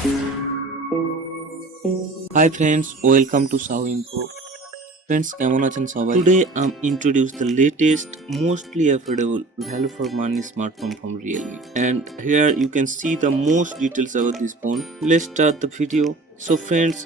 Hi friends, welcome to Sahoo Info. Friends, কেমন আছেন সবাই? Today I'm introduce the latest, mostly affordable, value for money smartphone from Realme. And here you can see the most details about this phone. Let's start the video. So friends,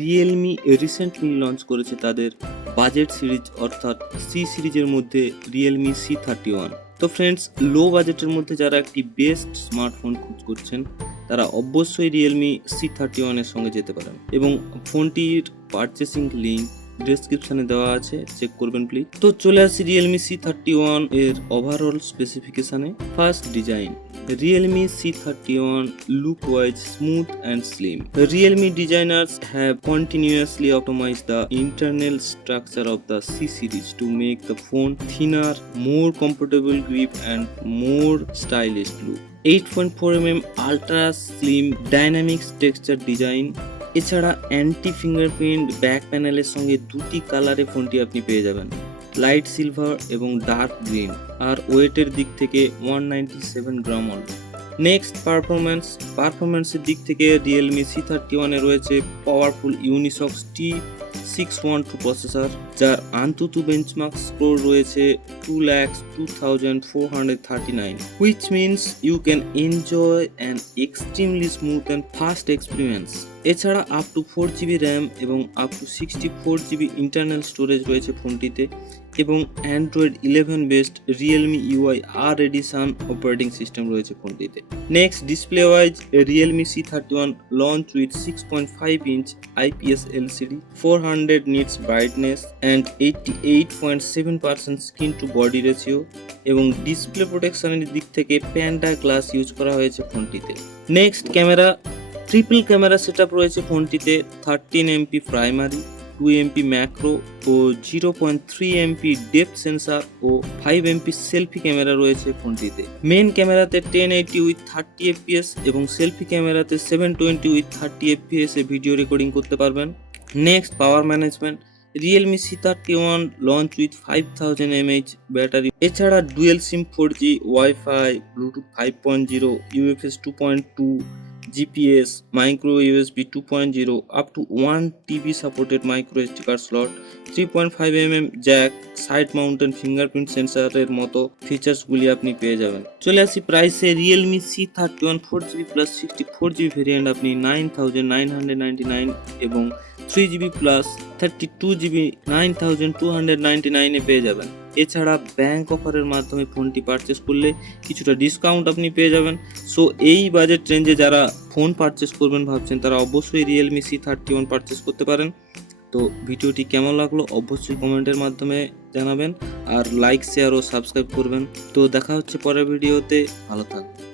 Realme recently launch করেছে তাদের budget series অর্থাৎ C সিরিজের মধ্যে Realme C31. তো friends, লো বাজেটের মধ্যে যারা একটি বেস্ট স্মার্টফোন খোঁজ করছেন তারা অবশ্যই Realme C31 এর সঙ্গে যেতে পারেন এবং ফোনটির পারচেসিং লিঙ্ক ডেসক্রিপশনে দেওয়া আছে, চেক করবেন প্লিজ। তো চলে আসি Realme C31 এর ওভারঅল স্পেসিফিকেশনে। First, design. Realme C31 look wise, smooth and slim. The Realme designers have continuously optimized the internal structure of the C series to make the phone thinner, more comfortable grip and more stylish look. 8.4mm ultra slim dynamics texture design এছাড়া anti fingerprint back প্যানেলের সঙ্গে দুটি কালারে ফোনটি আপনি পেয়ে যাবেন, light silver এবং ডার্ক গ্রিন। আর ওয়েটের দিক থেকে 197 গ্রাম অনলি। নেক্সট, পারফরমেন্সের দিক থেকে Realme C31 এ রয়েছে পাওয়ারফুল Unisoc T612 প্রসেসর, যার আনতুতু বেঞ্চমার্ক স্কোর রয়েছে 2,02,439, which means you can enjoy an extremely smooth and fast experience. এছাড়া আপ টু 4GB র্যাম এবং up to 64GB internal storage রয়েছে ফোনটিতে এবং Android 11 based Realme UI R edition operating system রয়েছে ফোনটিতে। Next, display wise Realme C31 launch with 6.5 inch IPS LCD, 400 nits brightness and 88.7% screen to body ratio এবং ডিসপ্লে প্রোটেকশনের দিক থেকে প্যান্ডা গ্লাস ইউজ করা হয়েছে ফোনটিতে। Next, camera. Triple camera setup রয়েছে ফোনটিতে, 13MP প্রাইমারি, 2MP ম্যাক্রো ও 0.3MP ডেপথ সেন্সর ও 5MP সেলফি ক্যামেরা রয়েছে ফোনটিতে। মেন ক্যামেরাতে 1080 উইথ 30fps এবং সেলফি ক্যামেরাতে 720 with 30fps A video recording করতে পারবেন। Next, power management. Realme C31 launch with 5000 mAh battery, এছাড়া dual SIM 4G, wifi, Bluetooth 5.0, UFS 2.2, GPS, micro USB 2.0, up to 1TB supported micro SD card slot, 3.5mm jack, side mounted fingerprint সেন্সরের মতো ফিচার্সগুলি আপনি পেয়ে যাবেন। চলে আসি প্রাইসে। Realme C31 4GB plus 64GB variant আপনি 9,999 এবং 3GB প্লাস 32GB 9,299 এ পেয়ে যাবেন। এছাড়া ব্যাংক অফারের মাধ্যমে ফোনটি পারচেস করলে কিছুটা ডিসকাউন্ট আপনি পেয়ে যাবেন। সো এই বাজেট রেঞ্জে যারা ফোন পারচেস করবেন ভাবছেন তারা অবশ্যই Realme C31 পারচেস করতে পারেন। তো ভিডিওটি কেমন লাগলো অবশ্যই কমেন্টের মাধ্যমে জানাবেন আর লাইক, শেয়ার ও সাবস্ক্রাইব করবেন। তো দেখা হচ্ছে পরের ভিডিওতে, ভালো থাকবেন।